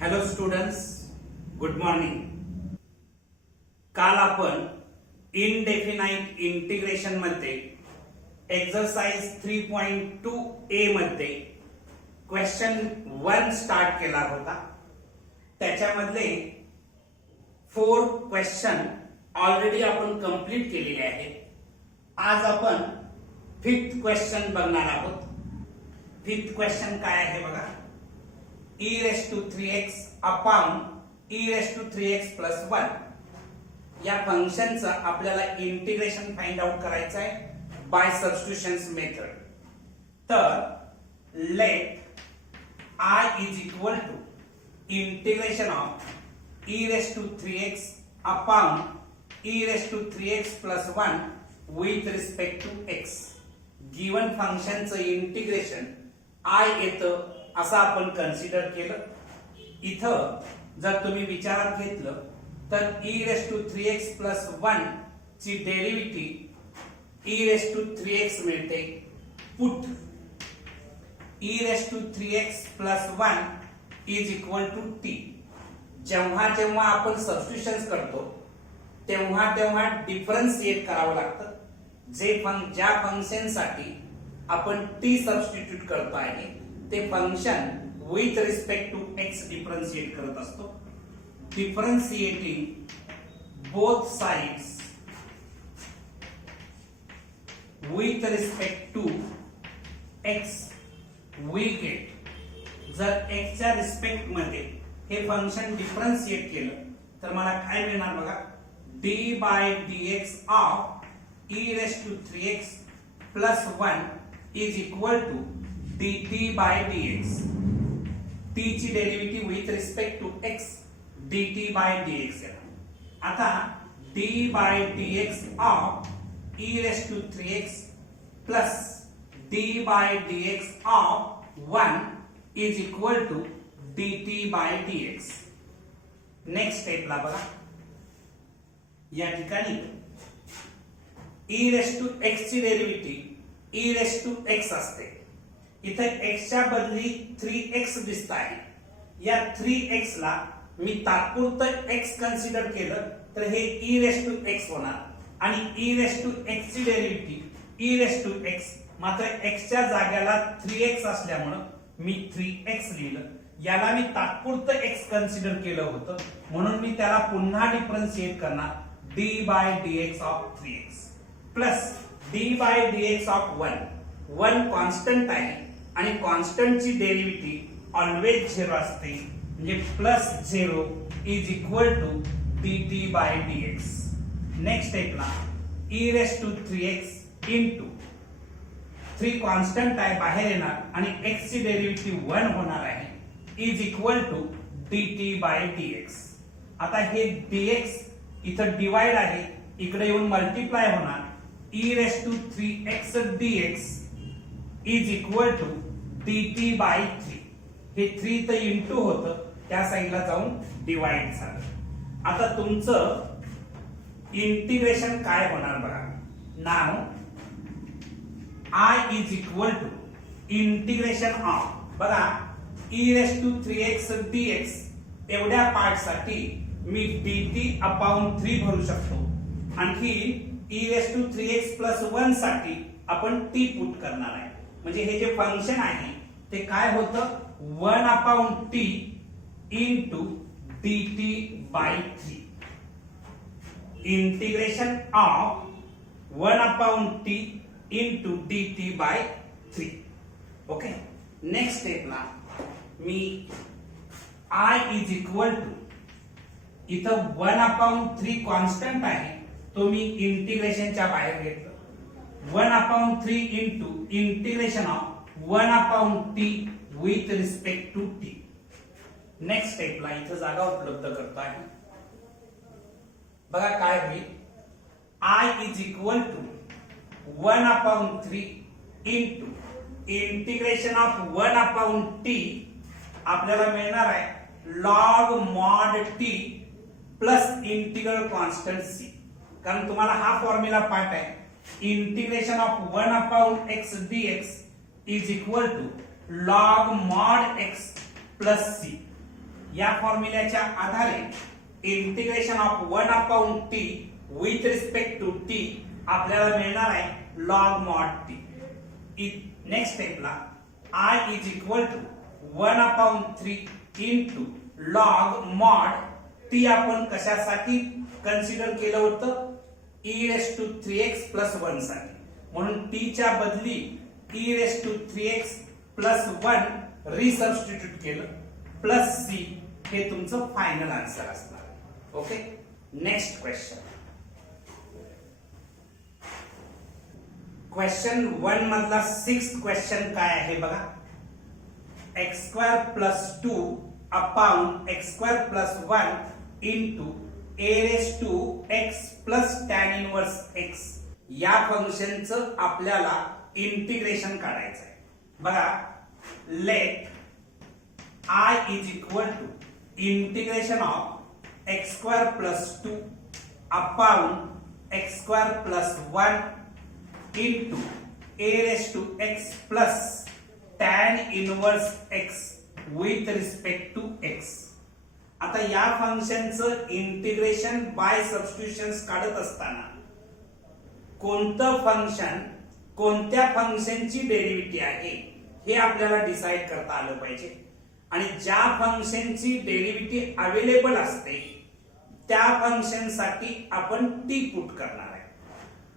Hello students, good morning. काल आपण indefinite integration मध्ये एक्सरसाइज 3.2 ए मध्ये क्वेश्चन 1 स्टार्ट केला होता. त्याच्यामधले 4 क्वेश्चन ऑलरेडी आपण कंप्लीट केलेले आहेत. आज आपण 5th क्वेश्चन बघणार आहोत. 5th क्वेश्चन काय आहे बघा. e raised to 3x upon e raised to 3x plus 1 या फंक्शनचा आपल्याला इंटिग्रेशन फाइंड आउट करायचं आहे बाय सबस्टिट्यूशन्स मेथड. तर late I is equal to integration of e raised to 3x upon e raised to 3x plus 1 with respect to x. Given फंक्शनचं integration I येतं असं आपण कन्सिडर केलं. इथं जर तुम्ही विचारात घेतलं तर e raised to 3x plus 1 ची derivative e raised to 3x मिळते. Put e raised to 3x plus 1 is equal to t. जेव्हा जेव्हा आपण सबस्टिट्यूशन्स करतो तेव्हा तेव्हा डिफरन्शिएट करावं लागतं. ज्या फंक्शनसाठी आपण t सबस्टिट्यूट करतो आहे ते function with respect to x differentiate करत असतो. Differentiating both sides with respect to x we get. जर x च्या रिस्पेक्ट मध्ये हे फंक्शन डिफरन्शिएट केलं तर मला काय मिळणार बघा. d by dx of e raised to 3x plus 1 is equal to dt by dx. t ची derivative with respect to x dt by dx. आता d by dx of e raised to 3x plus d by dx of 1 is equal to dt by dx. Next स्टेपला बघा. या ठिकाणी e raised to x ची derivative e raised to x असते. इथे x च्या बदली 3x दिसत आहे. या 3x ला मी तात्पुरतं x कन्सिडर केलं तर हे e raised to x होणार आणि e raised to x ची derivative e raised to x. मात्र x च्या जाग्याला 3x असल्यामुळे मी 3x लिहिलं. याला मी तात्पुरतं x कन्सिडर केलं होतं म्हणून मी त्याला पुन्हा डिफरन्शिएट करणार d by dx of 3x plus d by dx of 1 constant आहे आणि कॉन्स्टंटची डेरिव्हेटिव्ह ऑलवेज 0 असते म्हणजे plus 0 is equal to dt by dx. Next स्टेपला e raised to 3x into 3 constant आहे बाहेर येणार आणि x ची डेरिव्हेटिव्ह 1 होणार आहे is equal to dt by dx. आता हे dx इथं डिवाइड आहे इकडे येऊन मल्टिप्लाय होणार e raised to 3x dx is equal to dt by 3. हे 3 तर इंटू होतं त्या साइडला जाऊन डिवाइड झालं. आता तुमचं इंटिग्रेशन काय होणार बघा. नाव I is equal to integration of बघा e raised to 3x dx एवढ्या पार्ट साठी मी dt upon 3 भरू शकतो. आणखी e raised to 3x plus 1 साठी आपण t पुट करणार आहे. म्हणजे हे जे फंक्शन आहे ते काय होतं 1 upon t into dt by 3. Integration of 1 upon t into dt by 3. Okay. Next स्टेपला मी I is equal to इथं 1 upon 3 कॉन्स्टंट आहे तो मी इंटिग्रेशनच्या बाहेर घेतलं. 1 upon 3 into integration of 1 upon t with respect to t. Next स्टेपला इथं जागा उपलब्ध करतो आहे. बघा काय होईल. I is equal to 1 upon 3 into integration of 1 upon t आपल्याला मिळणार आहे log mod t plus integral constant c. कारण तुम्हाला हा फॉर्म्युला पाठ आहे. Integration of 1 upon x dx is equal to log mod x plus c. या फॉर्म्युल्याच्या आधारे integration of 1 upon t with respect to t आपल्याला मिळणार आहे लॉग मॉड टी. नेक्स्ट स्टेपला I is equal to 1 upon 3 into log mod T आपण कशासाठी consider केलं होतं e raise to 3x plus 1 साठी, म्हणून t च्या बदली e raise to 3x plus 1 resubstitute केलं प्लस c हे तुमचं फायनल आन्सर असणार. Okay, next question. क्वेश्चन 1 मधला 6th क्वेश्चन काय आहे बघा. x square plus 2 upon x square plus 1 into a raise to x plus tan inverse x या फंक्शनचं आपल्याला इंटिग्रेशन काढायचं आहे. बघा, let I is equal to integration of x square plus 2 upon x square plus 1 into a raise to x plus tan inverse x with respect to x. आता या फंक्शनचं integration by substitutions काढत असताना कोणतं function कोणत्या फंक्शनची derivative आहे हे आपल्याला डिसाइड करता आलं पाहिजे. आणि ज्या फंक्शनची डेरिव्हेटिव्ह अवेलेबल असते त्या फंक्शनसाठी आपण टी पुट करणार आहे.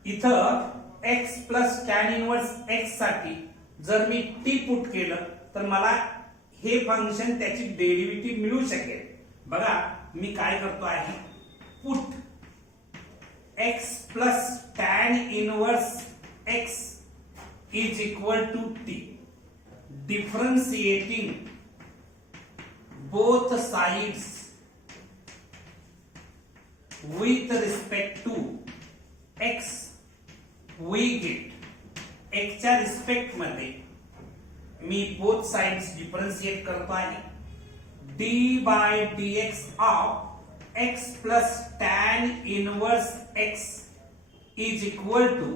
इथं x plus tan inverse x साठी जर मी टी पुट केलं तर मला हे फंक्शन त्याची डेरिव्हेटिव्ह मिळू शकेल. बघा, मी काय करतो आहे, put x plus tan inverse x is equal to t, differentiating both sides with respect to x. We get x च्या रिस्पेक्ट मध्ये मी बोथ साइड्स डिफरन्शिएट करतो आहे. d by dx of x plus tan inverse x is equal to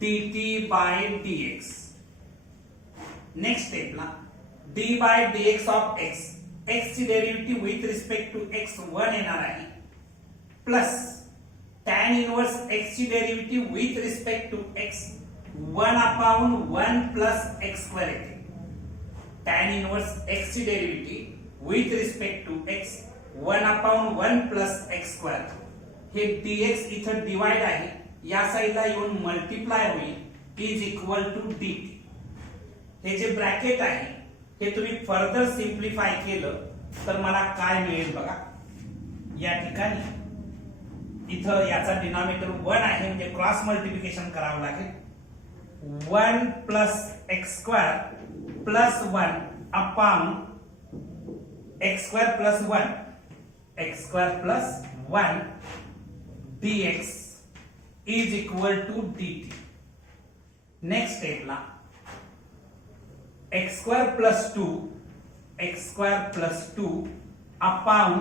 dt by dx. Next स्टेपला d by dx of x, x ची derivative with respect to x 1 येणार आहे plus tan inverse x ची derivative with respect to x 1 upon 1 plus x square येते. Tan inverse x ची derivative with respect to x 1 upon 1 plus x square. हे dx इथं divide आहे, या साइडला येऊन मल्टिप्लाय होईल इज इक्वल टू dt. हे जे ब्रॅकेट आहे हे तुम्ही फर्दर सिम्प्लिफाय केलं तर मला काय मिळेल बघा. या ठिकाणी इथं याचा डिनॉमिनेटर 1 आहे म्हणजे क्रॉस मल्टिप्लिकेशन करावं लागेल. 1 plus x square plus 1 upon x square plus 1 x square plus 1 dx is equal to dt. Next स्टेपला x square plus 2 x square plus 2 upon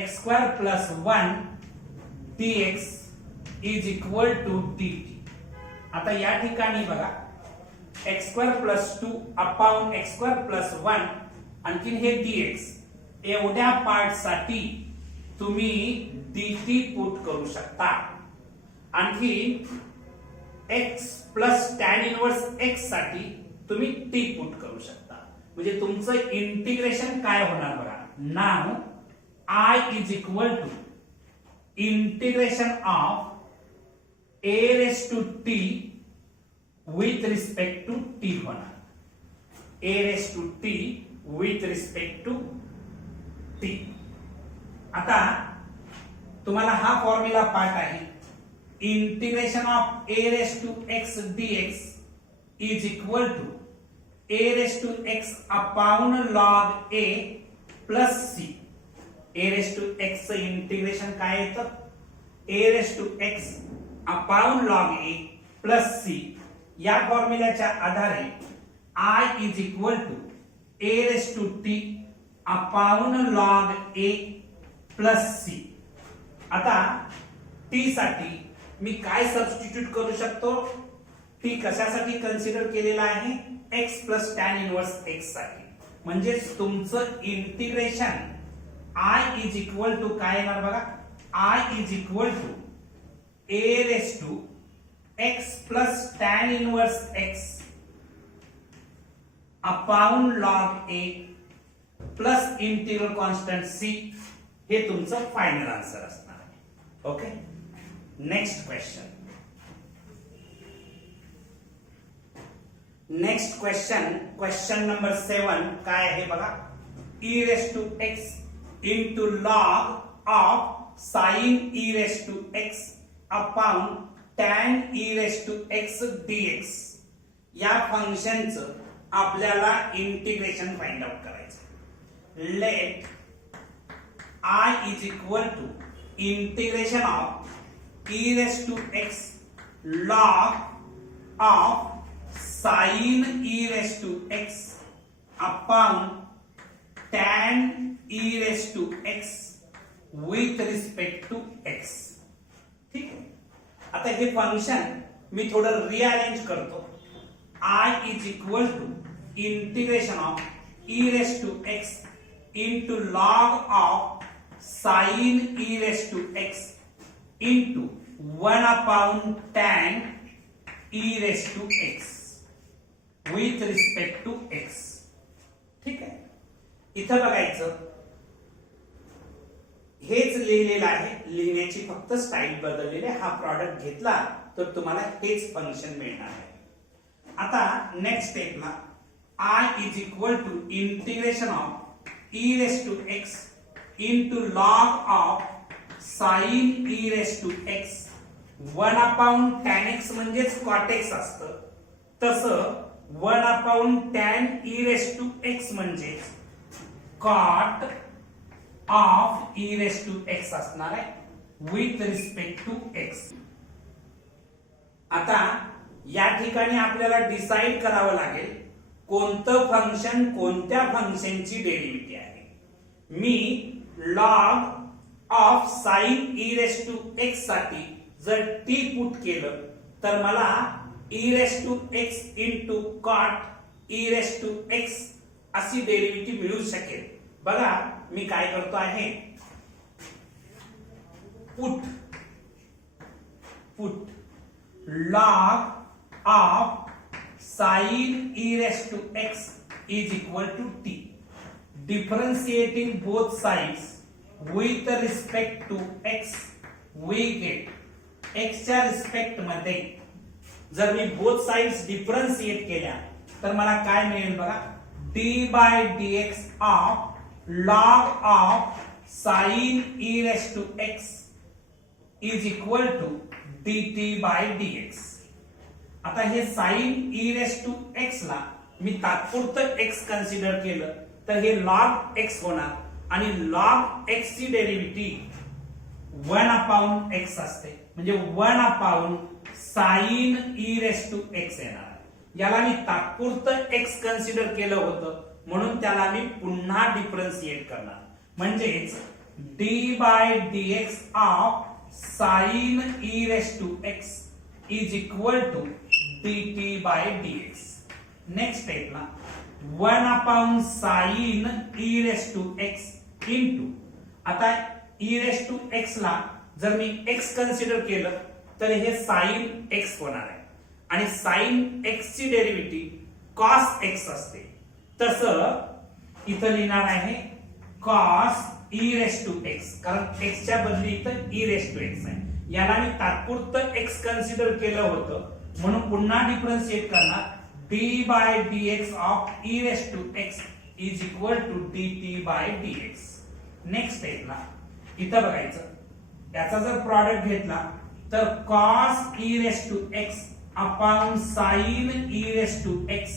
x square plus 1 dx is equal to dt. आता या ठिकाणी बघा, x square plus 2 upon x square plus 1 आणखीन हे dx एवढ्या part साठी तुम्ही dt पुट करू शकता. आणखी x plus tan inverse x साठी तुम्ही t पुट करू शकता. म्हणजे तुमचं इंटिग्रेशन काय होणार बघा. नाव I is equal to integration of a raise to t with respect to t होणार. a raise to t with respect to t. आता तुम्हाला हा फॉर्म्युला पाठ आहे. Integration of a raise to x dx is equal to a raise to x upon log a plus c. a raise to x चं integration काय येतं, a raise to x upon log a plus c. या फॉर्म्युल्याच्या आधारे I is equal to a raise to t upon log a plus c. आता t साठी मी काय substitute करू शकतो, t कशासाठी कन्सिडर केलेला आहे, x plus tan inverse x साठी. म्हणजे तुमचं integration I is equal to काय येणार बघा, I is equal to a raise to x plus tan inverse x upon log a plus integral constant c, हे तुमचं फायनल आन्सर असणार आहे. Okay, next question. Next question, question number 7 काय आहे बघा, e raise to x into log of sine e raise to x upon tan e raise to x dx. या फंक्शनचं आपल्याला इंटिग्रेशन फाइंड आउट करायचं. Let I is equal to integration of e raised to x log of sin e raised to x upon tan e raised to x with respect to x. ठीक आहे. आता हे function मी थोडं rearrange करतो. I is equal to integration of e raised to x into log of sin e raised to x into 1 upon tan e raised to x with respect to x. ठीक आहे. इथं बघायचं, हेच लिहिलेलं आहे, लिहिण्याची फक्त स्टाईल बदललेली आहे. हा प्रॉडक्ट घेतला तर तुम्हाला हेच फंक्शन मिळणार आहे. आता नेक्स्ट स्टेपला I is equal to integration of e raised to x into log of sin e raised to x 1 upon tan x म्हणजेच cot x असतं, तसं 1 upon tan e raised to x म्हणजेच cot of e raised to x असणार आहे with respect to x. आता या ठिकाणी आपल्याला डिसाइड करावं लागेल कोणतं फंक्शन कोणत्या फंक्शनची डेरिव्हेटिव्ह आहे. मी log of sine e raise to x साठी जर t पुट केलं तर मला e raise to x into cot e raise to x अशी डेरिव्हेटिव्ह मिळू शकेल. बघा मी काय करतो आहे, put log of sin e raised to x is equal to t. Differentiating both sides with respect to x, we get x च्या respect मध्ये जर मी both sides डिफरन्शिएट केल्या तर मला काय मिळेल बघा, d by dx of log of sin e raised to x is equal to dt by dx. आता हे sin e raise to x ला मी तात्पुरतं x कन्सिडर केलं तर हे log x होणार आणि log x ची डेरिव्हेटिव्ह 1 अपॉन x असते, म्हणजे 1 upon sin e raise to x येणार. याला मी तात्पुरतं x कन्सिडर केलं होतं म्हणून त्याला मी पुन्हा डिफरन्शिएट करणार, म्हणजेच d by dx of sin e raise to x is equal to dt by dx. Next स्टेपला 1 upon sin e raised to x into, आता e raised to x ला जर मी x कन्सिडर केलं तर हे sin x होणार आहे आणि sin x ची डेरिव्हेटिव्ह cos x असते, तसं इथं लिहिणार आहे cos e raised to x, कारण x च्या बदली इथं e raised to x आहे. याला मी तात्पुरतं x कन्सिडर केलं होतं म्हणून पुन्हा डिफरन्शिएट करणार, d by dx of e raised to x is equal to dt by dx. Next स्टेपला इथं बघायचं, याचा जर प्रॉडक्ट घेतला तर cos e raised to x upon sin e raised to x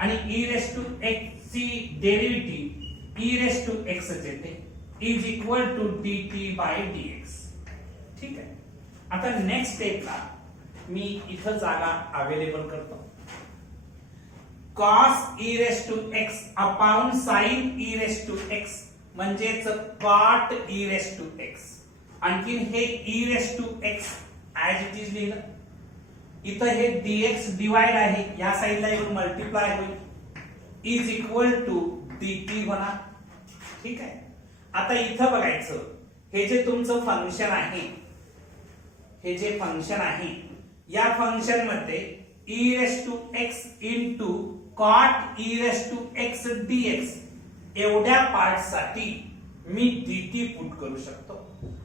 आणि e raised to x ची derivative e raised to x येते is equal to dt by dx. ठीक आहे. आता नेक्स्ट स्टेपला मी इथं जागा अवेलेबल करतो, cos e raised to x upon sin e raised to x म्हणजेच cot e raised to x. आणखीन हे e raised to x as it is लिहिलं. इथं हे dx डिवाइड आहे, या साइडला येऊन मल्टिप्लाय होईल, इज इक्वल टू dt होणार. ठीक आहे. आता इथं बघायचं, हे जे तुमचं फंक्शन आहे, हे जे फंक्शन आहे, या फंक्शन मध्ये e raise to x into cot e raise to x dx एवढ्या पार्ट साठी मी dt पुट करू शकतो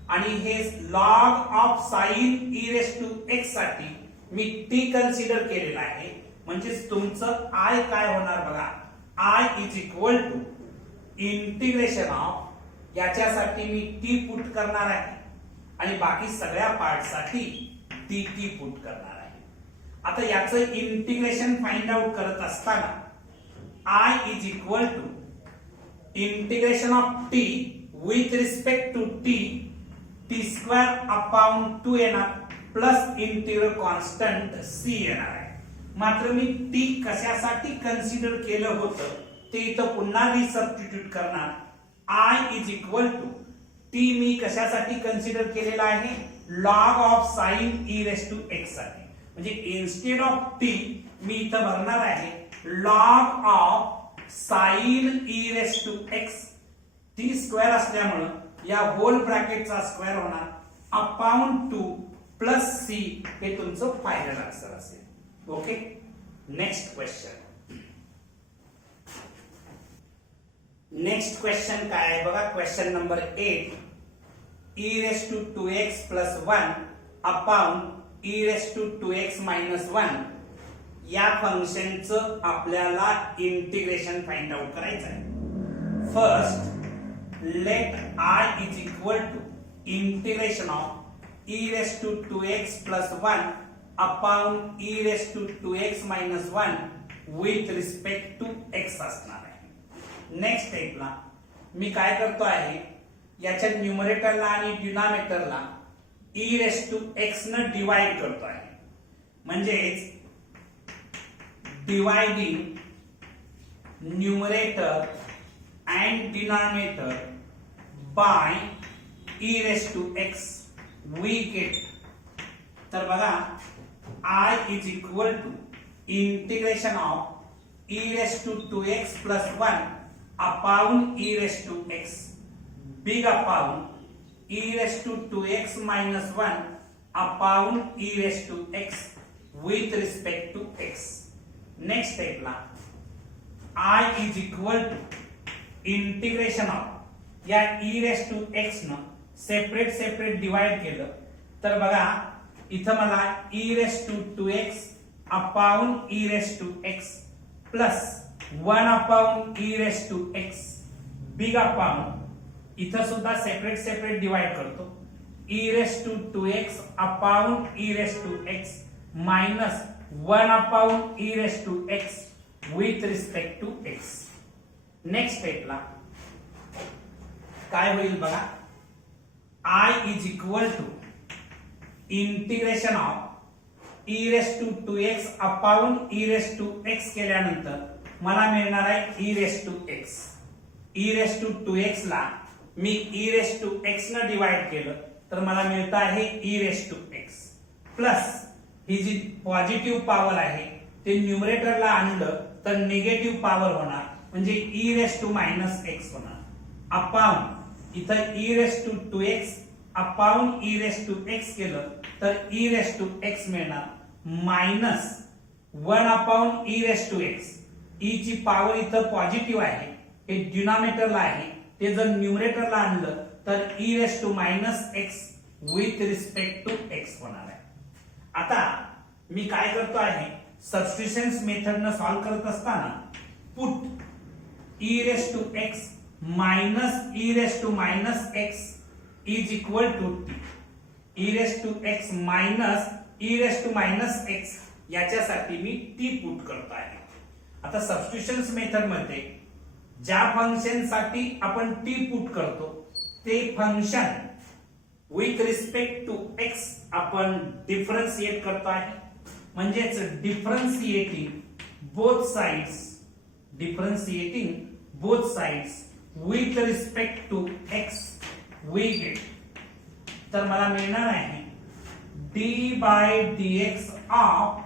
आणि हे log of sine e raise to x साठी मी t कन्सिडर केलेला आहे. म्हणजे तुमचं i काय होणार बघा, i is equal to integration of, याच्यासाठी मी t पुट करणार आहे आणि बाकी सगळ्या पार्ट साठी dt पुट करणार आहे. आता याचं इंटिग्रेशन फाइंड आउट करत असताना i is equal to integration of t with respect to t square upon 2 येणार प्लस इंटिग्रल कॉन्स्टंट c येणार आहे. मात्र मी t कशासाठी कन्सिडर केलं होतं ते इथं पुन्हा रिसब्स्टिट्यूट करणार. i is equal to t मी कशासाठी कन्सिडर केलेला आहे, log of sine e raise to x साठी. म्हणजे इन्स्टेड ऑफ t मी इथं भरणार आहे log of sine e raise to x. t square असल्यामुळे या होल ब्रॅकेटचा स्क्वेअर होणार अपॉन 2 प्लस c, हे तुमचं फायनल आन्सर असेल. Okay, next question. Next question काय आहे बघा, question number 8. e raise to 2x plus 1 upon e raise to 2x minus 1 या फंक्शनचं आपल्याला इंटिग्रेशन फाइंड आउट करायचं आहे. First let I is equal to integration of e raised to 2x plus 1 upon e raised to 2x minus 1 with respect to x असणार आहे. Next स्टेपला मी काय करतो आहे, याच्या न्यूमरेटरला आणि डिनॉमिनेटरला e raised to x न डिवाइड करतो आहे. म्हणजेच dividing numerator and denominator by e raised to x we get, तर बघा I is equal to integration of e raised to 2x plus 1 upon e raised to x big upon e raised to 2x minus 1 upon e raised to x with respect to x. next step ला I is equal to integration of या e raise to x न separate divide केलं तर बघा इथं मला e raise to 2x upon e raise to x plus 1 upon e raise to x big upon, इथं सुद्धा सेपरेट डिवाइड करतो, e raise to 2x upon e raise to x minus 1 upon e raise to x with respect to x. Next स्टेपला काय होईल बघा, I is equal to integration of e raise to 2x upon e raise to x केल्यानंतर मला मिळणार आहे e raise to x. e raise to 2x ला मी e रेस टू x न डिवाइड केलं तर मला मिळतं आहे e raise to x plus ही जी पॉझिटिव्ह पॉवर आहे ते न्यूमरेटरला आणलं तर निगेटिव्ह पॉवर होणार, म्हणजे e raise to minus x होणार अपॉन इथं e raise to 2x upon e raise to x केलं तर e रेस टू x मिळणार minus 1 upon e raise to x. e ची पॉवर इथं पॉझिटिव्ह आहे, हे डिनॉमिनेटरला आहे, ते जर न्यूमरेटरला आणलं तर e raise to minus x with respect to x होणार आहे. आता मी काय करतो आहे, सबस्टिट्यूशन्स मेथडनं सॉल्व्ह करत असताना put e raise to x minus e raise to minus x is equal to t. e raise to x minus e raise to minus x याच्यासाठी मी t पुट करतो आहे. आता सबस्टिट्यूशन्स मेथड मध्ये ज्या function साठी आपण t पुट करतो ते function with respect to x आपण डिफरन्शिएट करतो आहे. म्हणजेच differentiating both sides with respect to x we get, तर मला मिळणार आहे d by dx of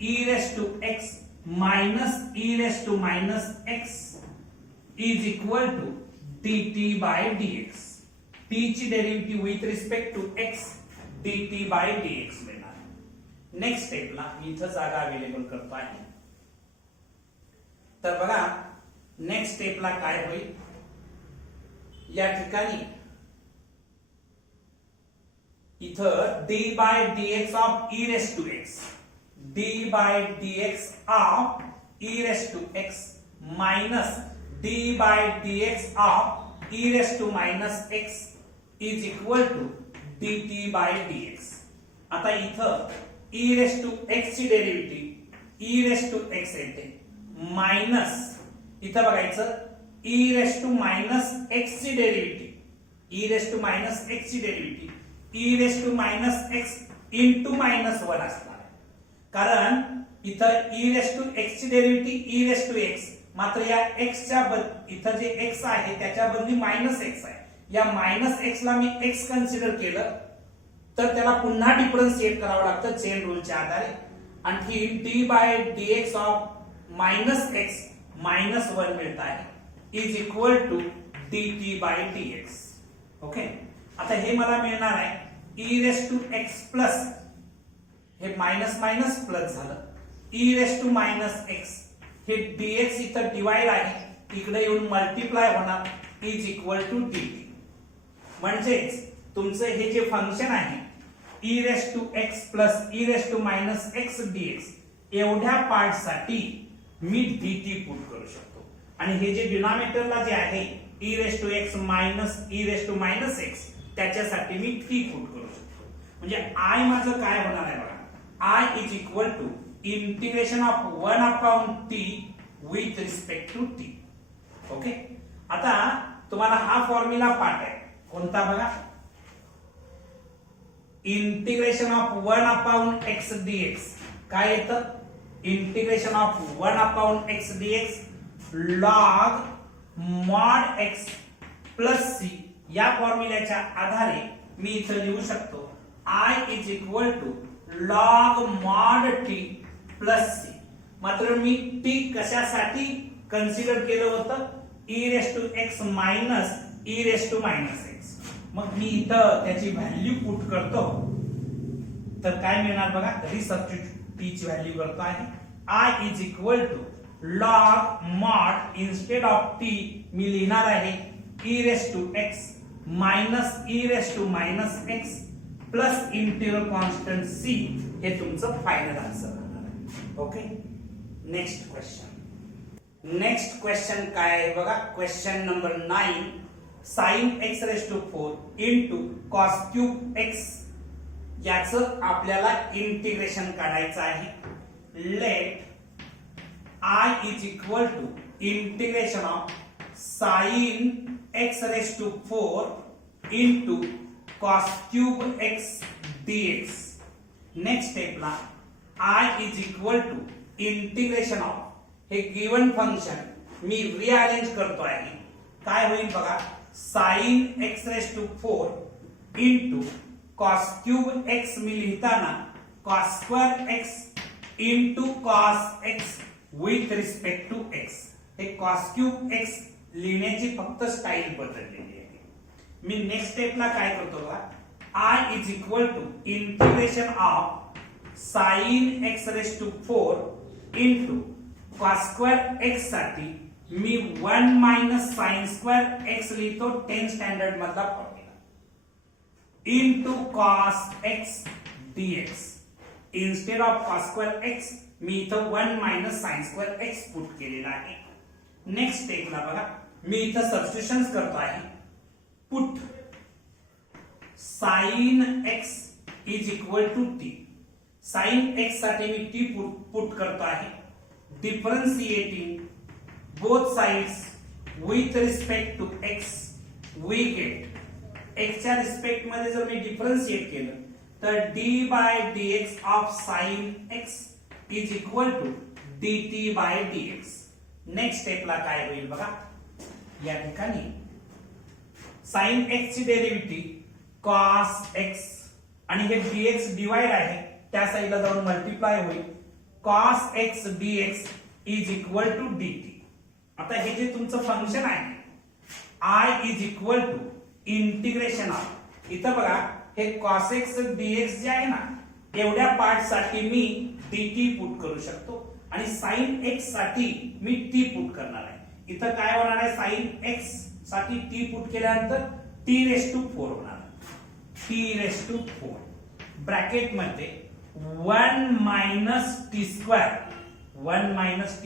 e raised to x minus e raised to minus x is equal to dt by dx. t ची derivative with respect to x dt by dx मिळणार. Next स्टेपला मी इथं जागा अवेलेबल करतो आहे. तर बघा नेक्स्ट स्टेपला काय होईल, या ठिकाणी इथं d by dx of e raise to x, d by dx of e raise to x minus d by dx of e raise to minus x is equal to dt by dx. आता इथं e raise to x ची derivative e raise to x येते minus इथं बघायचं e raise to minus x ची derivative, e raise to minus x ची derivative e raise to minus x into minus 1 असणार आहे. कारण इथं e रेस टू x ची derivative e raise to x, मात्र या x च्या इथं जे x आहे त्याच्या बदली माइनस x आहे. या माइनस x ला मी x कन्सिडर केलं तर त्याला पुन्हा डिफरन्शिएट करावं लागतं चेन रूलच्या आधारे. आणखी d by dx of minus x minus 1 मिळत आहे is equal to dt by dx. Okay, आता हे मला मिळणार आहे e raise to x plus, हे माइनस माइनस प्लस झालं, e raise to minus x, हे dx इथं डिवाइड आहे इकडे येऊन मल्टिप्लाय होणार इज इक्वल टू dt. म्हणजेच तुमचं हे जे फंक्शन आहे e raise to x plus e raise to minus x dx एवढ्या पार्ट साठी मी dt पुट करू शकतो. आणि हे जे डिनॉमिनेटरला जे आहे e raise to x minus e raise to minus x त्याच्यासाठी मी t पुट करू शकतो. म्हणजे i माझं काय होणार आहे बघा, i is equal to integration of 1 upon t with respect to t. Okay, आता तुम्हाला हा फॉर्म्युला पाठ आहे कोणता बघा, integration of 1 upon x dx. काय येतं, integration of 1 upon x dx log mod x plus c. या फॉर्म्युल्याच्या आधारे मी इथं लिहू शकतो i is equal to log mod t plus c. मात्र मी t कशासाठी कन्सिडर केलं होतं, e raise to x minus e raise to minus x. मग मी इथं त्याची व्हॅल्यू पुट करतो तर काय मिळणार बघा, रिसब्स्टिट्यूट t ची व्हॅल्यू करतो आहे i is equal to log mod instead of t मी लिहिणार आहे e raise to x minus e raise to minus x plus integral constant c. हे तुमचं फायनल आन्सर राहणार आहे. Okay, next question. Next question काय आहे बघा, question number 9. sin x raise to 4 into cos cube x याचं आपल्याला integration काढायचं आहे. Let I is equal to integration of sin x raised to 4 into cos cube x dx. Next step ला I is equal to integration of हे given function मी rearrange करतो आहे. काय होईल बघा, sin x raised to 4 into cos cube x मी लिहिताना cos square x into cos x with respect to x. हे cos cube x लिहिण्याची फक्त स्टाईल बदललेली आहे. मी नेक्स्ट स्टेपला काय करतो बघा, i is equal to integration of sin x raise to 4 into cos square x साठी मी 1 मायनस sin स्क्वेअर x लिहितो 10th स्टँडर्ड मधला formula into cos x dx. Instead of cos square x मी इथं 1 minus sin square x put केलेला आहे. Next स्टेपला बघा, मी इथं सबस्टिट्यूशन्स करतो आहे. Put sin x is equal to t. sin x साठी मी t पुट करतो आहे. Differentiating both sides with respect to x we get x च्या रिस्पेक्ट मध्ये जर मी डिफरन्शिएट केलं तर d by dx of sin x is equal to dt by dx. Next स्टेपला काय होईल बघा, या ठिकाणी sin x ची डेरिव्हेटिव्ह cos x आणि हे dx डिवाइड आहे त्या साइडला जाऊन मल्टिप्लाय होईल cos x dx is equal to dt. आता हे जे तुमचं फंक्शन आहे I is equal to integration of, इथं बघा हे cos x dx जे आहे ना एवढ्या पार्ट साठी मी dt पुट करू शकतो आणि sin x साठी मी t पुट करणार आहे. इथं काय होणार आहे, sin x साठी t पुट केल्यानंतर t⁴ होणार. t⁴ ब्रॅकेट मध्ये 1 मायनस t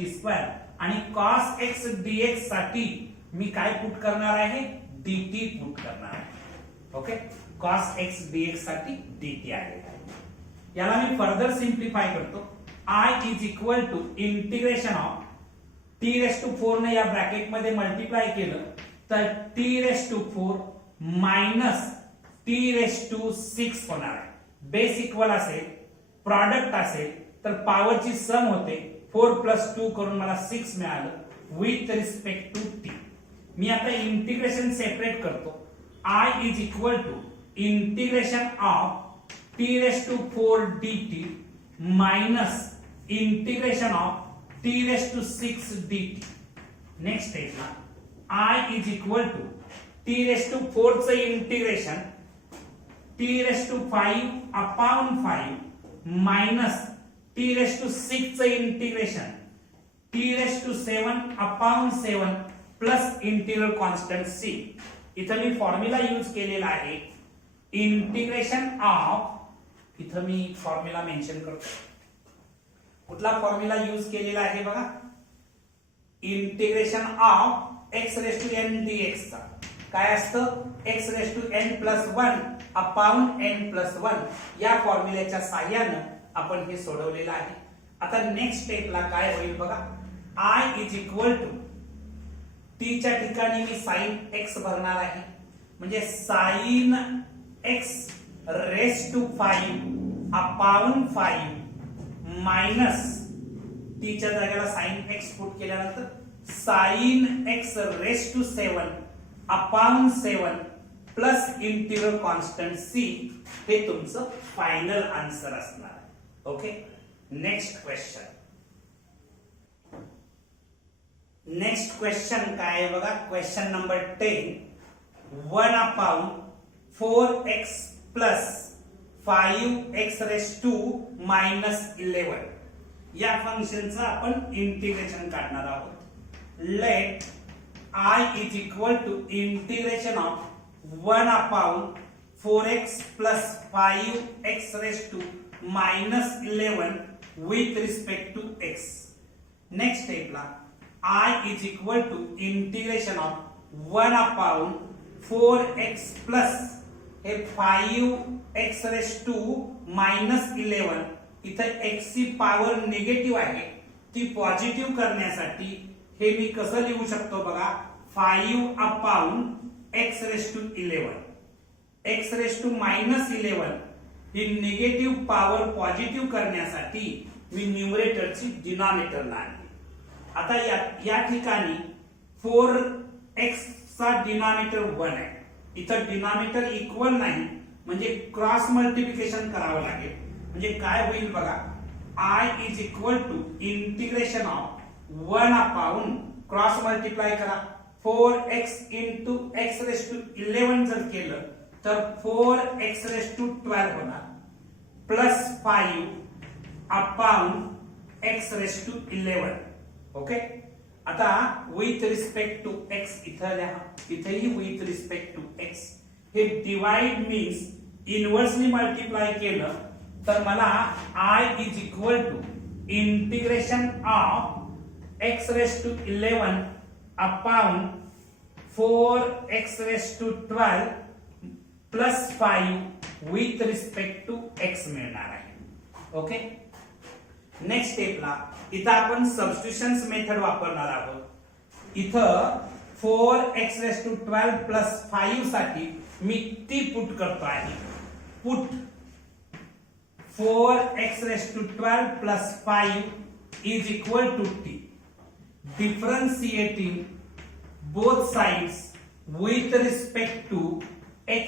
स्क्वेअर आणि cos x dx साठी मी काय पुट करणार आहे, dt पुट करणार आहे. ओके, cos x dx साठी dt आहे. याला मी फर्दर सिंप्लिफाय करतो. I is equal to integration of t⁴ ने या ब्रॅकेट मध्ये मल्टिप्लाय केलं तर t⁴ मायनस t⁶ होणार आहे. बेस इक्वल असेल, प्रॉडक्ट असेल तर पॉवरची सम होते. 4 + 2 करून मला 6 मिळालं विथ रिस्पेक्ट टू t. मी आता इंटिग्रेशन सेपरेट करतो. I is equal to integration of t⁴ dt minus integration of t⁶ dt. Next स्टेपला I is equal to t⁴ चं इंटिग्रेशन t⁵/5 मायनस t⁶ चं integration t�7/7 plus integral constant c. इथं मी formula use केलेला आहे integration of, इथं मी formula mention करतो. कुठला formula use केलेला आहे बघा, इंटिग्रेशन ऑफ x⁴n dx चा काय असतं, x⁴n+1/n+1 या फॉर्म्युल्याच्या साहाय्याने आपण हे सोडवलेलं आहे. आता नेक्स्ट स्टेपला काय होईल बघा, I is equal to t च्या ठिकाणी मी sin x भरणार आहे म्हणजे sin x⁵5 मायनस t च्या जागेला sin x पुट केल्यानंतर sin x⁷7 plus integral constant c हे तुमचं फायनल आन्सर असणार आहे. ओके, नेक्स्ट क्वेश्चन काय आहे बघा, क्वेश्चन नंबर 10. 1/4x + 5x⁻⁻11 या फंक्शनचं आपण इंटिग्रेशन काढणार आहोत. Let I is equal to integration of 1/4x + 5x⁻⁻11 with respect to x. Next स्टेपला I is equal to integration of 1/4x plus हे 5x⁻⁻11. इथं x ची पॉवर निगेटिव्ह आहे ती पॉझिटिव्ह करण्यासाठी हे मी कसं लिहू शकतो बघा, 5/x⁻11. x⁻⁻11 ही निगेटिव्ह पॉवर पॉझिटिव्ह करण्यासाठी मी न्यूमरेटरची डिनॉमिनेटरला आणली. आता या ठिकाणी 4x चा डिनॉमिनेटर 1 आहे, इथं डिनॉमिनेटर इक्वल नाही म्हणजे क्रॉस मल्टिप्लिकेशन करावं लागेल. म्हणजे काय होईल बघा, I is equal to integration of 1/ cross multiply करा 4x × x⁻11 जर केलं तर 4x⁻12 होणार प्लस 5/x⁻11. ओके, आता विथ रिस्पेक्ट टू x इथं लिहा, इथेही विथ रिस्पेक्ट टू x. हे डिवाइड मीन्स इनवर्सली मल्टिप्लाय केलं तर मला I is equal to integration of x⁻11/4x⁻12 plus 5 with respect to x मिळणार आहे. ओके, नेक्स्ट स्टेपला इथं आपण सबस्टिट्यूशन्स मेथड वापरणार आहोत. इथं 4x⁻12 प्लस 5 साठी मी t पुट करतो आहे. Put 4x⁻12 plus 5 is equal to t. Differentiating both sides with respect to x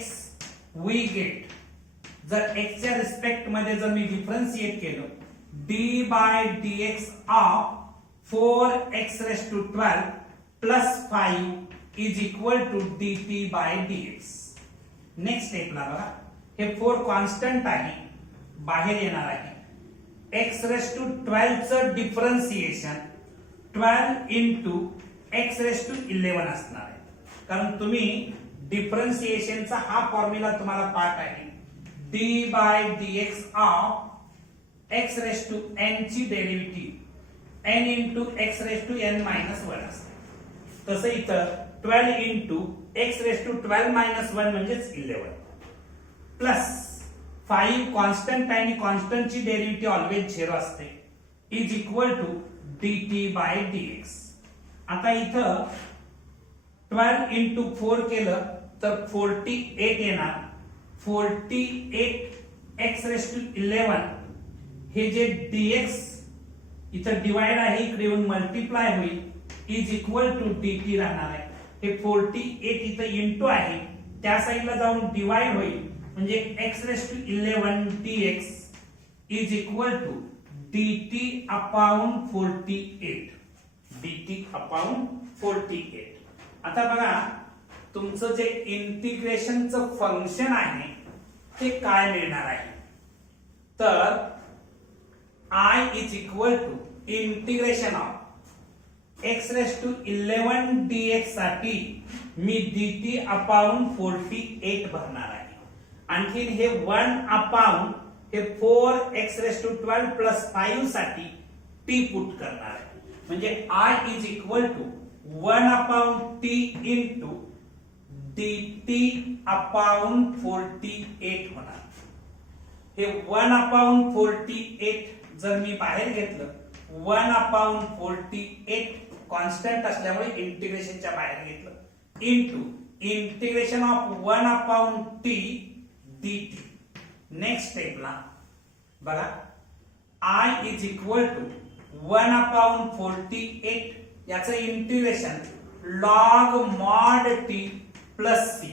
we get. जर x च्या रिस्पेक्ट मध्ये जर मी डिफरेंशिएट केलं d/dx of 4x⁻12 plus 5 is equal to dt by dx. Next स्टेपला बघा, हे 4 कॉन्स्टंट आहे, बाहेर येणार आहे. x रेस टू 12 चं differentiation 12 into x raise to 11 असणार आहे. कारण तुम्ही डिफरन्सिएशनचा हा फॉर्म्युला तुम्हाला पाठ आहे, d by dx of x raise to n ची derivative n into x raise to n minus 1 असते. तसं इथं 12 into x raise to 12 minus 1 म्हणजेच 11 प्लस 5 कॉन्स्टंट आणि कॉन्स्टंटची डेरिव्हेटिव्ह ऑलवेज 0 असते, is equal to dt by dx. आता इथं 12 इंटू 4 केलं तर 48 येणार. 48 x रेस टू 11 हे जे dx इथं डिवाइड आहे, इकडे येऊन मल्टिप्लाय होईल, इज इक्वल टू dt राहणार आहे. हे 48 इथं इंटू आहे, त्या साईडला जाऊन डिवाइड होईल, म्हणजे x raise to 11 dx is equal to dt upon 48. dt upon 48. आता बघा, तुमचं जे इंटिग्रेशनचं फंक्शन आहे ते काय मिळणार आहे, तर I is equal to integration of x raise to 11 dx साठी मी dt अपॉन 48 भरणार आहे. आणखी हे 1 अपॉन हे 4x रेस टू 12 प्लस 5 साठी t पुट करणार आहे. म्हणजे I is equal to 1 upon t into dt upon 48 होणार. हे 1 अपॉन 48 जर मी बाहेर घेतलं, 1 अपॉन 48 कॉन्स्टंट असल्यामुळे इंटिग्रेशनच्या बाहेर घेतलं, into integration of 1 upon t dt. Next स्टेपला बघा, I is equal to 1 upon 48 याचं integration log mod t plus c.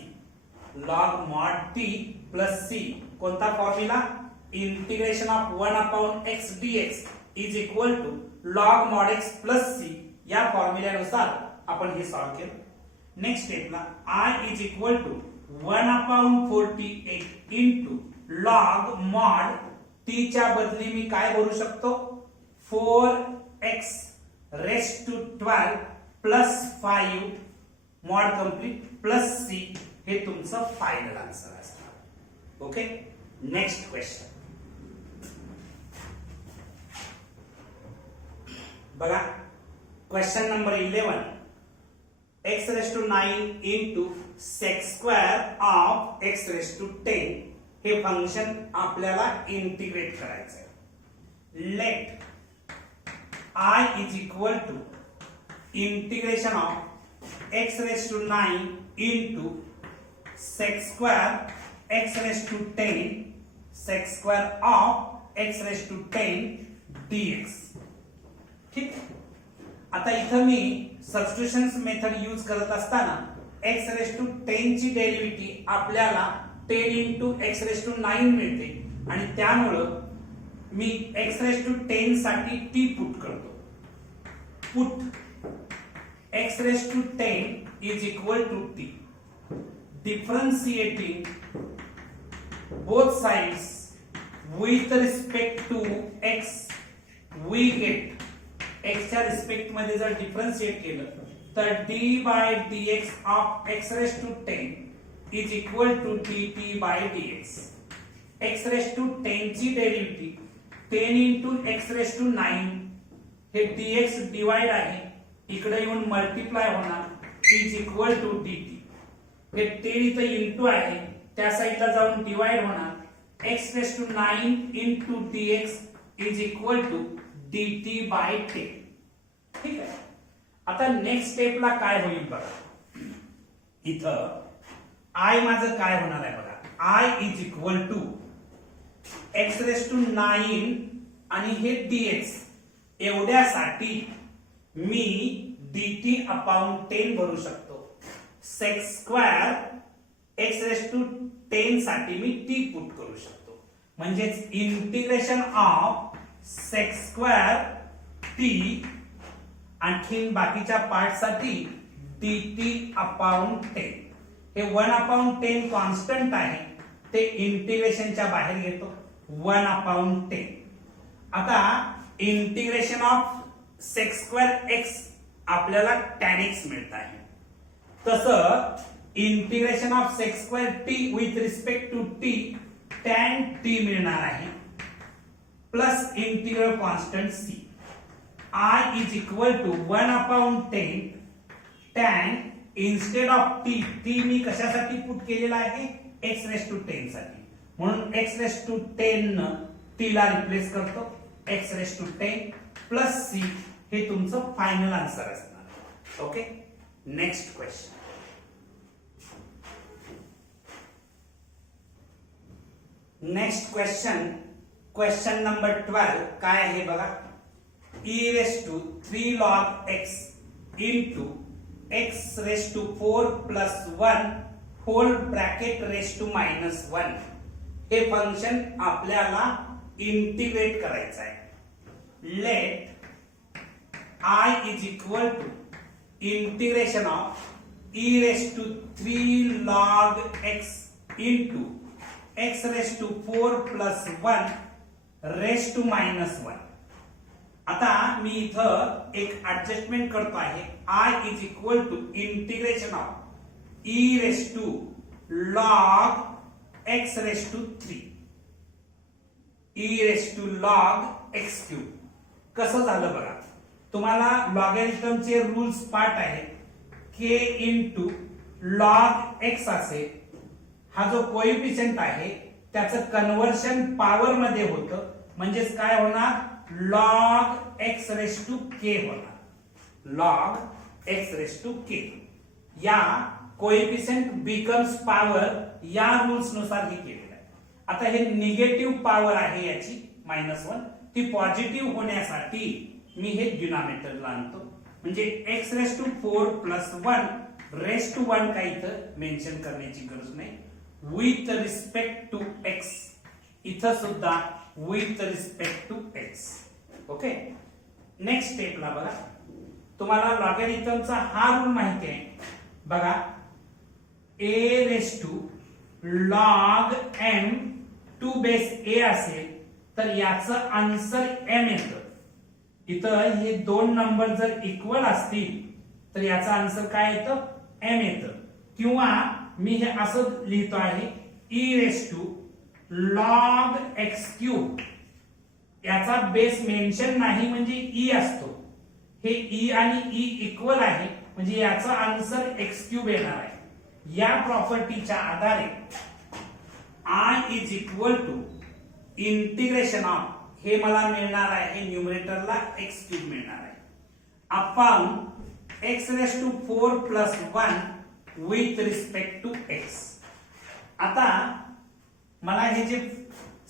Log mod t plus c कोणता formula, integration of 1 upon x dx is equal to log mod x plus c. या फॉर्म्युल्यानुसार आपण हे solve केलं. Next स्टेपला I is equal to 1 upon 48 into log mod t च्या बदली मी काय भरू शकतो, 4x raise to 12 plus 5 mod complete plus c. हे तुमचं फायनल आन्सर असणार. ओके, नेक्स्ट क्वेश्चन बघा. Question number 11, x raise to 9 into sec square of x raise to 10 हे फंक्शन आपल्याला इंटिग्रेट करायचं आहे. Let I is equal to integration of x raise to 9 into sec square x raise to 10 sec square of x raise to 10 dx. ठीक. आता इथं मी substitution method use करत असताना x raise to 10 ची derivative आपल्याला 10 into x raise to 9 मिळते, आणि त्यामुळं मी x रेस टू 10 साठी t पुट करतो. Put x raise to 10 is equal to t. Differentiating both sides with respect to x, we get x च्या respect मध्ये जर डिफरन्शिएट केलं तर d by dx of x raise to 10 is equal to dt by dx. x raise to 10 ची derivative 10 into x raise to 9, हे dx divide आहे, इकडे येऊन मल्टिप्लाय होणार, इज इक्वल टू dt. हे 10 इथं इंटू आहे, त्या साईडला जाऊन डिवाइड होणार, x raise to 9 into dx is equal to dt by 10. ठीक आहे. आता नेक्स्ट स्टेपला काय होईल बघा, इथं I माझं काय होणार आहे बघा, I is equal to x raise to 9 आणि हे dx एवढ्यासाठी मी dt अपॉन 10 भरू शकतो. sec square x raise to 10 साठी मी t पुट करू शकतो. म्हणजेच integration of sec square t, आणखीन बाकीच्या पार्ट साठी dt अपॉन 10. हे 1/10 कॉन्स्टंट आहे, ते इंटिग्रेशनच्या बाहेर घेतो 1/10. आता integration of sec square x आपल्याला tan x मिळत आहे. तसं integration of sec square t with respect to t tan t मिळणार आहे plus integral constant c. I is equal to 1/10 tan instead of t मी कशासाठी पुट केलेला आहे x raised to 10 साठी, म्हणून x raised to 10 न t ला रिप्लेस करतो x raised to 10 plus c. हे तुमचं फायनल आन्सर असणार. Okay, next question. Next question number 12 काय आहे बघा. e raised to 3 log x into x raised to 4 plus 1 whole bracket raised to -1 हे फंक्शन आपल्याला इंटिग्रेट करायचं आहे. Let I is equal to integration of e raised to 3 log x into x raised to 4 plus 1 raised to -1. आता मी इथं एक adjustment करतो आहे. I is equal to integration of e raised to log x raised to 3 e raised to log x cube. कसं झालं बघा, तुम्हाला लॉगॅरिथमचे rules पाठ आहे. k इंटू लॉग x असेल, हा जो कोएफिशियंट आहे त्याचं कन्व्हर्शन पॉवर मध्ये होतं, म्हणजेच काय होणार log x raised to k होणार. log x raised to k या कोएफिशियंट बिकम्स पॉवर या रूल्स नुसार हे केलेलं आहे. आता हे निगेटिव्ह पॉवर आहे याची -1, ती पॉझिटिव्ह होण्यासाठी मी हे डिनॉमिनेटरला आणतो, म्हणजे x raised to 4 plus 1 raised to 1 काही इथं मेन्शन करण्याची गरज नाही. विथ रिस्पेक्ट टू x इथं सुद्धा with respect to x. Okay, next स्टेपला बघा. तुम्हाला लॉगॅरिथमचा हा रूल माहिती आहे बघा. a raised to log m to base a असेल तर याचं आन्सर m येतं. इथं हे दोन नंबर जर इक्वल असतील तर याचा आन्सर काय येतं m येतं. किंवा मी हे असं लिहितो आहे e raised to log x cube. याचा बेस मेन्शन नाही म्हणजे e असतो. हे e आणि e इक्वल आहे म्हणजे याचा आन्सर x क्यूब येणार आहे. या प्रॉपर्टीच्या आधारे I is equal to integration of हे मला मिळणार आहे न्यूमरेटरला x क्यूब मिळणार आहे upon x raised to 4 plus 1 with respect to x. आता मला हे जे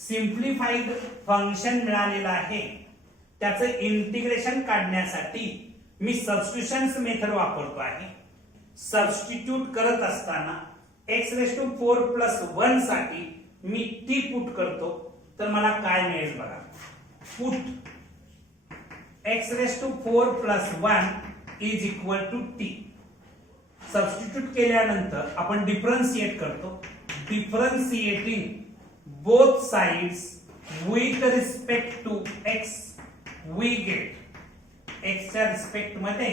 सिंप्लिफाईड फंक्शन मिळालेलं आहे त्याचं इंटिग्रेशन काढण्यासाठी मी सबस्टिट्यूशन्स मेथड वापरतो आहे. सबस्टिट्यूट करत असताना x raised to 4 plus 1 साठी मी t पुट करतो तर मला काय मिळेल बघा. Put x raised to 4 plus 1 is equal to t. Substitute केल्यानंतर आपण डिफरन्शिएट करतो. Differentiating both sides with respect to x we get x च्या रिस्पेक्ट मध्ये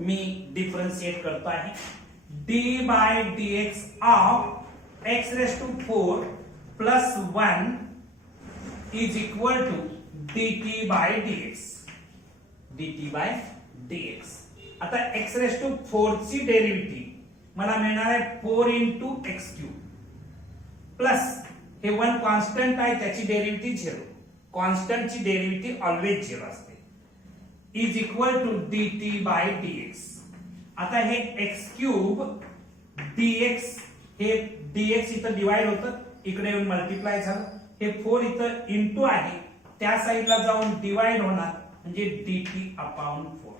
मी डिफरन्शिएट करतो आहे d by dx of x raised to 4 plus 1 is equal to dt by dx. dt by dx. आता x raised to 4 ची derivative मला मिळणार आहे 4 into x cube plus हे 1 कॉन्स्टंट आहे त्याची डेरिव्हेटिव्ह 0. कॉन्स्टंट ची डेरिव्हेटिव्ह ऑलवेज 0 असते. Is equal to dt by dx. आता हे x क्यूब dx हे dx इथं डिवाइड होतं इकडे येऊन मल्टिप्लाय झालं. हे 4 इथं इनटू आहे त्या साइडला जाऊन डिवाइड होणार म्हणजे dt अपॉन 4.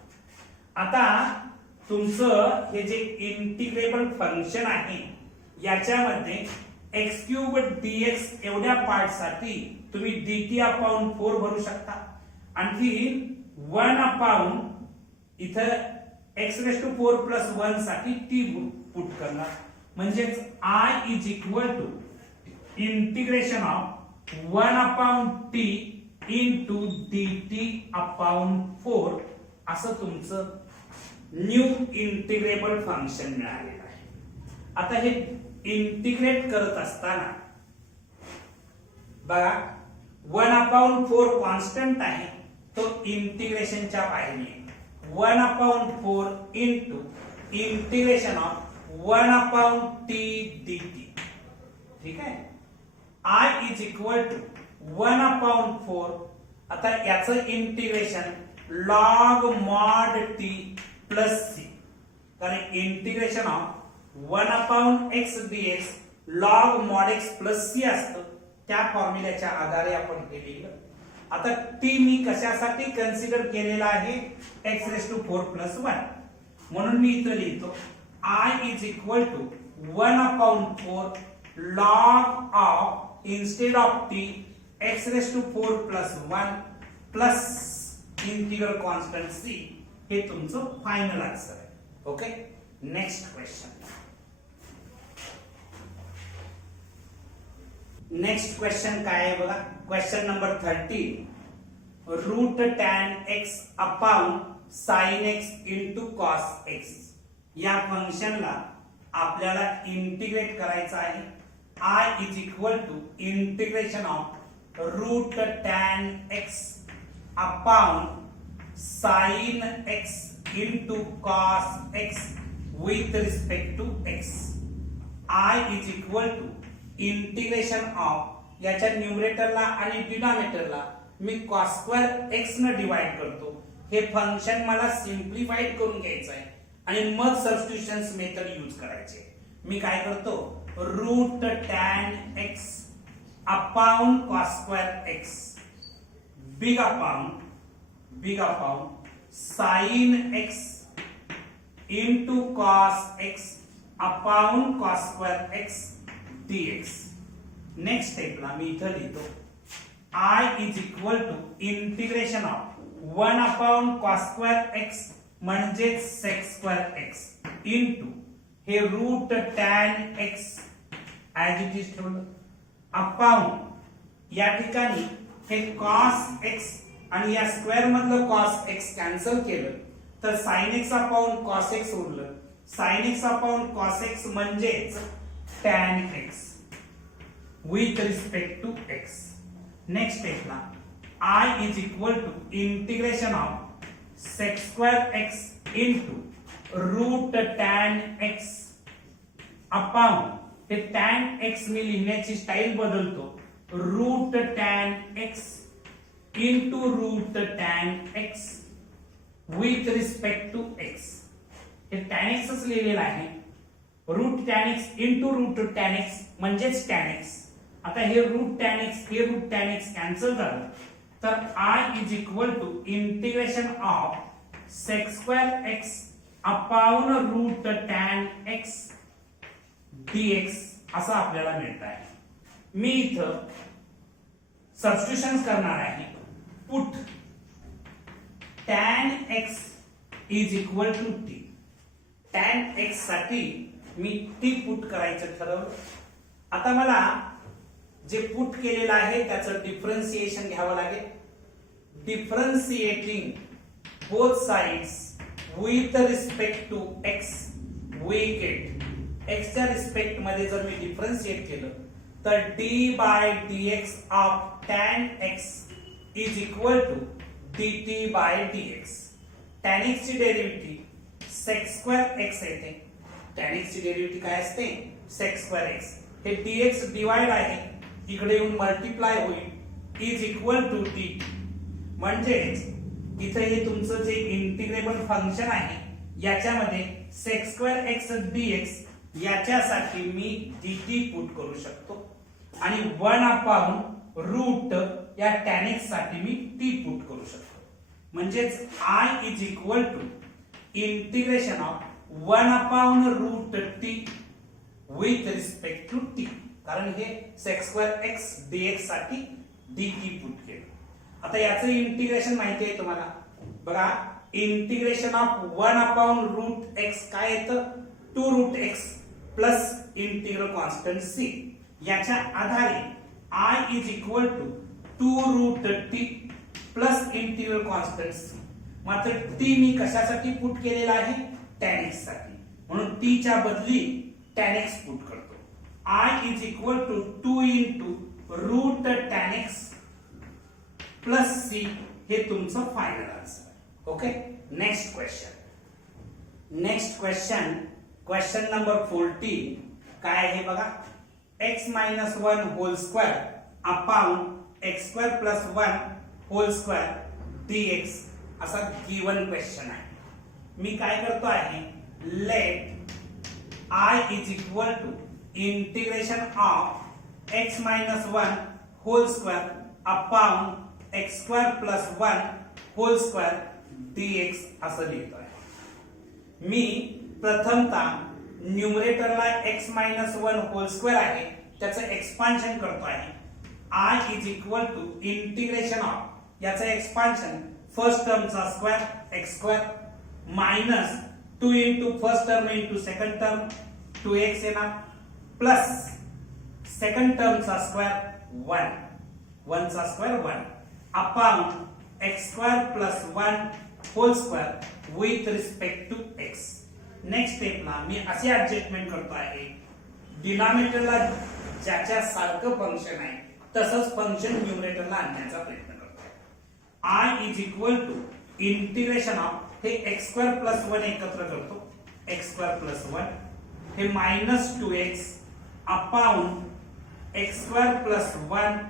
आता तुमचं हे जे इंटिग्रेबल फंक्शन आहे याच्यामध्ये x क्यूब dx एवढ्या पार्ट साठी तुम्ही dt अपॉन 4 भरू शकता. आणखी 1 अपॉन इथं x रेस टू 4 प्लस 1 साठी t पुट करणार, म्हणजेच I is equal to integration of 1 upon t into dt upon 4 असं तुमचं न्यू इंटिग्रेबल फंक्शन मिळालेलं आहे. आता हे इंटिग्रेट करत असताना बघा 1 अपॉन 4 कॉन्स्टंट आहे, तो इंटिग्रेशनच्या बाहेर येईल. 1 upon 4 into integration of 1 upon t dt. ठीक आहे. I is equal to 1 upon 4. आता याचं integration log mod t plus c, कारण integration of 1 upon x dx log mod x plus c असतं. त्या फॉर्म्युल्याच्या आधारे आपण हे लिहिलं. आता t मी कशासाठी कन्सिडर केलेला आहे, x रेस टू 4 प्लस 1, म्हणून मी इथं लिहितो I is equal to 1 upon 4 log of instead of t x raise to 4 plus 1 plus integral constant c. हे तुमचं फायनल आन्सर आहे. Okay, next question. Next question काय आहे बघा, question number 13. Root tan x upon sine x into cos x या फंक्शनला आपल्याला integrate करायचं आहे. I is equal to integration of root tan x upon sine x into cos x with respect to x. I is equal to integration of याच्या न्यूमरेटरला आणि डिनॉमिनेटरला मी cos स्क्वेअर x न डिवाइड करतो. हे फंक्शन मला सिंप्लिफाइड करून घ्यायचं आहे आणि मग सबस्टिट्यूशन्स मेथड यूज करायचे. मी काय करतो, root tan x upon cos square x big upon sine x into cos x upon cos square x dx. Next स्टेपला मी इथं लिहितो I is equal to integration of 1 upon cos square x म्हणजे sec square x into हे root tan x as it is ठेवलं upon या ठिकाणी हे cos x आणि या स्क्वेअर मधलं cos x कॅन्सल केलं तर sin x upon cos x उरलं. sin x upon cos x म्हणजेच tan x with respect to x. Next स्टेपला I is equal to integration of sec square x into root tan x upon हे tan x मी लिहिण्याची style बदलतो, root tan x into root tan x with respect to x. हे tan x लिहिलेलं आहे, root tan x into root tan x म्हणजेच tan x. आता हे रूट टॅन x हे रूट टॅन x कॅन्सल झालं तर I is equal to integration of sec square x upon root tan x dx असं आपल्याला मिळत आहे. मी इथं सबस्टिट्यूशन करणार आहे. Put tan x is equal to t. tan x साठी मी t पुट करायचं ठरवलं. आता मला जे पुट केलेलं आहे त्याचं डिफरन्सिएशन घ्यावं लागेल. Differentiating both sides with respect to x we get x च्या रिस्पेक्ट मध्ये जर मी डिफरन्शिएट केलं तर d by dx of tan x is equal to dt by dx. tan x ची डेरिव्हेटिव्ह sec स्क्वेअर x येते. tan x ची derivative काय असते, sec स्क्वेअर x. हे dx डिवाइड आहे, इकडे येऊन मल्टिप्लाय होईल, इज इक्वल टू dt. म्हणजेच इथे हे तुमचं जे इंटिग्रेबल फंक्शन आहे याच्यामध्ये sec स्क्वेअर x dx याच्यासाठी मी dt पुट करू शकतो आणि 1 अपॉन रूट या tan x साठी मी t पुट करू शकतो. म्हणजेच I is equal to integration of 1 upon root t with respect to t, कारण हे sec स्क्वेअर x dx साठी dt पुट केलं. आता याचं इंटिग्रेशन माहिती आहे तुम्हाला बघा. Integration of 1 upon root x काय येतं 2 root x plus integral constant c याच्या आधारे I is equal to 2 root t plus integral constant c. मात्र टी मी कशासाठी पुट केलेला आहे tan x साठी म्हणून टी च्या बदली tan x पुट करतो. I is equal to 2 into root tan x plus c हे तुमचं final answer. Okay next question number 14 काय आहे बघा x minus 1 whole square upon x square plus 1 whole square dx असा given question आहे. मी काय करतो आहे let I is equal to integration of x minus 1 whole square upon x square plus 1 whole square dx असं लिहितो आहे. मी प्रथमतः न्यूमरेटरला x मायनस 1 होल स्क्वेअर आहे त्याचं एक्सपान्शन करतो आहे. I is equal to integration of याचं एक्सपान्शन फर्स्ट टर्मचा square x square minus 2 into first term into second term 2x येणार प्लस सेकंड टर्मचा स्क्वेअर 1 चा square 1 upon x square plus 1 whole square with respect to x. Next स्टेपला मी असे adjustment करतो आहे डिनॉमिनेटरला ज्याच्या सारखं फंक्शन आहे तसंच फंक्शन न्यूमरेटरला आणण्याचा प्रयत्न करतो. I is equal to integration of हे x स्क्वेअर प्लस 1 एकत्र करतो x स्क्वेअर प्लस 1 हे minus 2x upon x square plus 1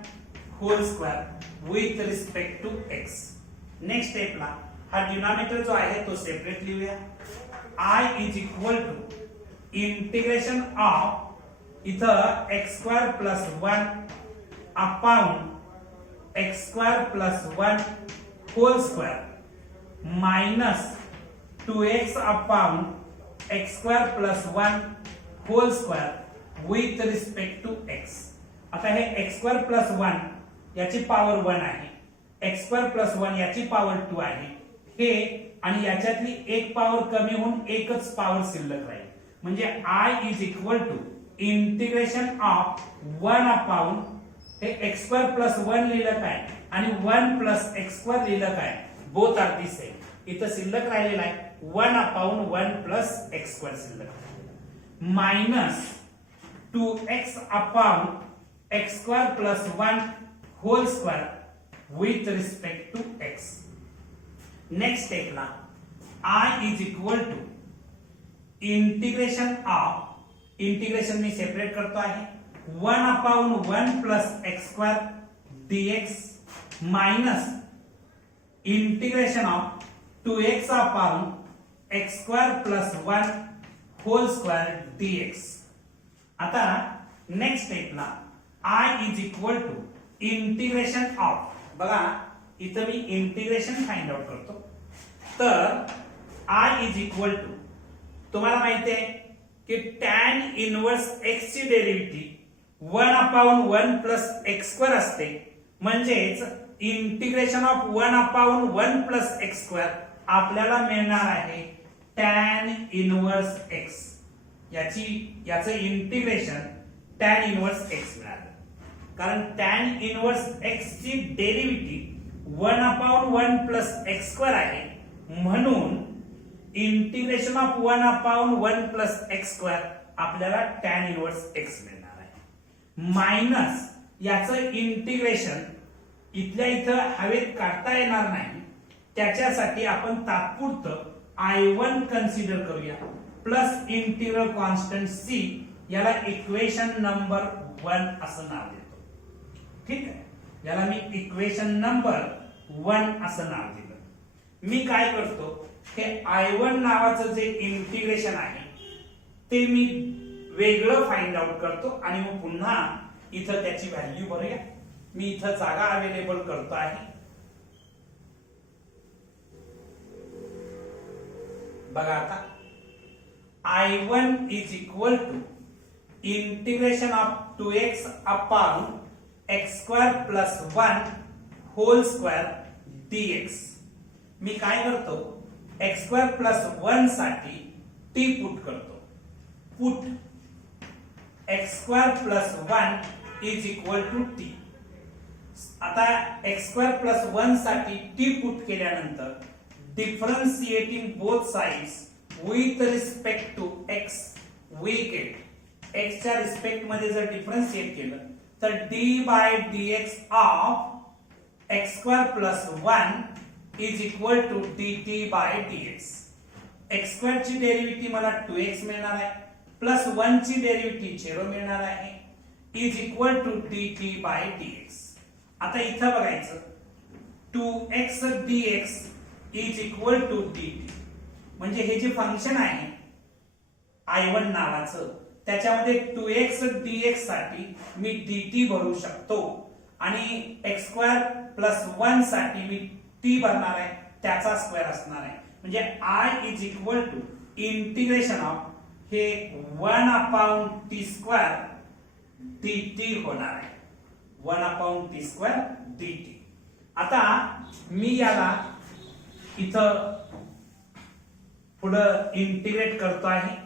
whole square with respect to x. Next स्टेपला हा डिनॉमिनेटर जो आहे तो सेपरेट लिहूया. I is equal to integration of इथं x square plus 1 upon x square plus 1 whole square minus 2x upon x square plus 1 whole square with respect to x. आता हे x square plus 1 याची power 1 आहे x square plus 1 याची power 2 आहे हे आणि याच्यातली एक पॉवर कमी होऊन एकच पॉवर शिल्लक राहील म्हणजे I is equal to integration of 1 upon हे x स्क्वेअर प्लस 1 लिहिलं काय आणि 1 प्लस x स्क्वेअर लिहिलं काय बोथ आर दी सेम. इथं शिल्लक राहिलेला आहे 1 अपॉन 1 प्लस x स्क्वेअर शिल्लक minus 2x upon x square plus 1 whole square with respect to x. Next स्टेपला I is equal to integration of integration मी separate करतो आहे 1 upon 1 plus x square dx minus integration of 2x upon x square plus 1 whole square dx. आता next स्टेपला I is equal to integration of बघा इथं मी integration find out करतो तर I is equal to तुम्हाला माहिती आहे की tan इनवर्स x ची derivative 1 upon 1 plus x square असते म्हणजेच integration of 1 upon 1 plus x square आपल्याला मिळणार आहे tan इनवर्स x. याचं इंटिग्रेशन tan इनवर्स x मिळालं कारण tan इनवर्स x ची derivative 1 upon 1 plus x square आहे म्हणून integration of 1 upon 1 plus x square आपल्याला tan इनवर्स x मिळणार आहे मायनस याचं इंटिग्रेशन इथल्या इथं हवेत काढता येणार नाही त्याच्यासाठी आपण तात्पुरतं I1 कन्सिडर करूया प्लस इंटिग्रल कॉन्स्टंट c याला इक्वेशन नंबर 1 असं नाव देतो. ठीक आहे याला मी इक्वेशन नंबर 1 असं नाव दिलं. मी काय करतो हे I1 नावाचं जे इंटिग्रेशन आहे ते मी वेगळं फाइंड आउट करतो आणि मग पुन्हा इथं त्याची व्हॅल्यू भरूया. मी इथं जागा अवेलेबल करतो आहे बघा आता I1 is equal to integration of 2x upon x square plus 1 whole square dx. मी काय करतो एक्स स्क्वेअर प्लस 1 साठी टी पुट करतो. Put x square plus 1 is equal to t. आता एक्स स्क्वेअर प्लस 1 साठी टी पुट केल्यानंतर differentiating both sides with respect to x we get x च्या respect मध्ये जर डिफरन्शिएट केलं तर d by dx of x square plus 1 is equal to dt by dx. X square ची derivative मला 2x मिळणार आहे प्लस 1 ची डेरिव्हेटिव्ह 0 मिळणार आहे is equal to dt by dx. आता इथं बघायचं 2x dx is equal to dt म्हणजे हे जे फंक्शन आहे I1 नावाचं त्याच्यामध्ये 2x dx साठी मी dt भरू शकतो आणि x स्क्वेअर प्लस 1 साठी मी t भरणार आहे त्याचा स्क्वेअर असणार आहे म्हणजे I is equal to integration of हे 1 अपॉन t स्क्वेअर dt होणार आहे 1 अपॉन t स्क्वेअर dt. आता मी याला इथं पुढं इंटिग्रेट करतो आहे.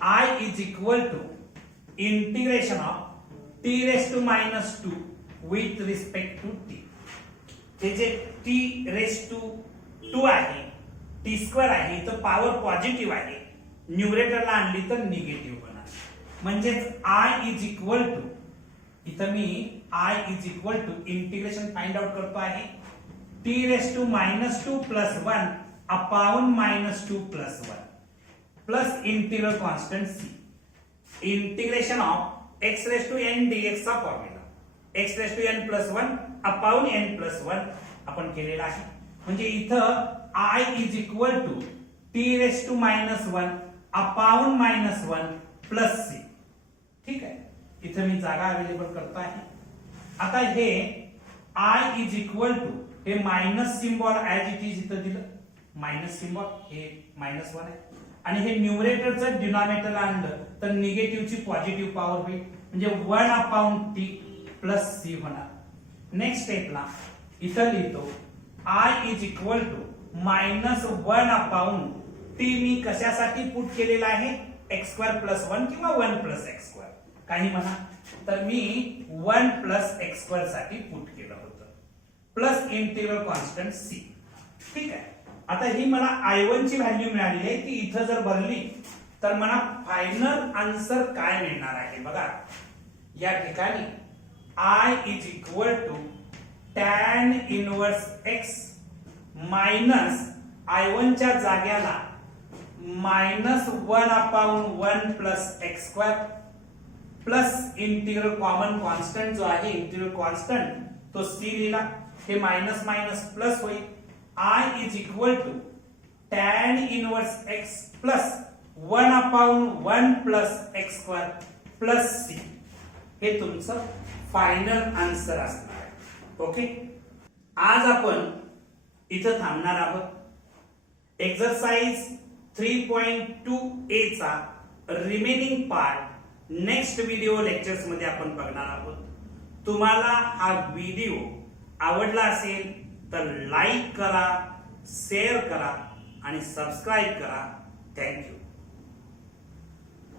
I is equal to integration of t raised to minus 2 with respect to t. हे जे t raised to 2 आहे t स्क्वेअर आहे इथं पॉवर पॉझिटिव्ह आहे न्यूमरेटरला आणली तर निगेटिव्ह होणार म्हणजेच I is equal to इथं मी I is equal to integration find out करतो आहे t raised to minus 2 plus 1 upon minus 2 plus 1 plus integral constant c. Integration of x raised to n dx चा formula x raised to n plus 1 upon n plus 1 आपण केलेला आहे म्हणजे इथं I is equal to t raised to minus 1 upon minus 1 plus c. ठीक आहे इथं मी जागा अवेलेबल करतो आहे. आता हे I is equal to हे minus symbol as it is इथं दिलं मायनस सिम्बॉल हे -1 आहे आणि हे न्यूमरेटरचं डिनॉमिनेटरला आणलं तर निगेटिव्हची पॉझिटिव्ह पॉवर होईल म्हणजे 1 अपॉन t प्लस c होणार. नेक्स्ट स्टेपला इथं लिहितो I is equal to -1 upon t मी कशासाठी पुट केलेला आहे x स्क्वेअर प्लस 1 किंवा 1 प्लस x स्क्वेअर काही म्हणा तर मी 1 प्लस x स्क्वेअर साठी पुट केलं होतं प्लस इंटिग्रल कॉन्स्टंट c. ठीक आहे आता ही मला I1 ची व्हॅल्यू मिळाली आहे ती इथं जर भरली तर मला फायनल आन्सर काय मिळणार आहे बघा. या ठिकाणी I is equal to tan inverse x minus I1 च्या जाग्याला -1 upon 1 plus x square plus integral common constant जो आहे इंटिग्रल कॉन्स्टंट तो c लिहिला हे मायनस मायनस प्लस होईल. I is equal to tan inverse x plus 1 upon 1 plus x square plus c. हे तुमचं फायनल आन्सर असणार आहे. ओके आज आपण इथं थांबणार आहोत. एक्सरसाइज 3.2a चा remaining part next video lectures मध्ये आपण बघणार आहोत. तुम्हाला हा व्हिडिओ आवडला असेल तर लाईक करा शेअर करा आणि सबस्क्राईब करा. थँक्यू.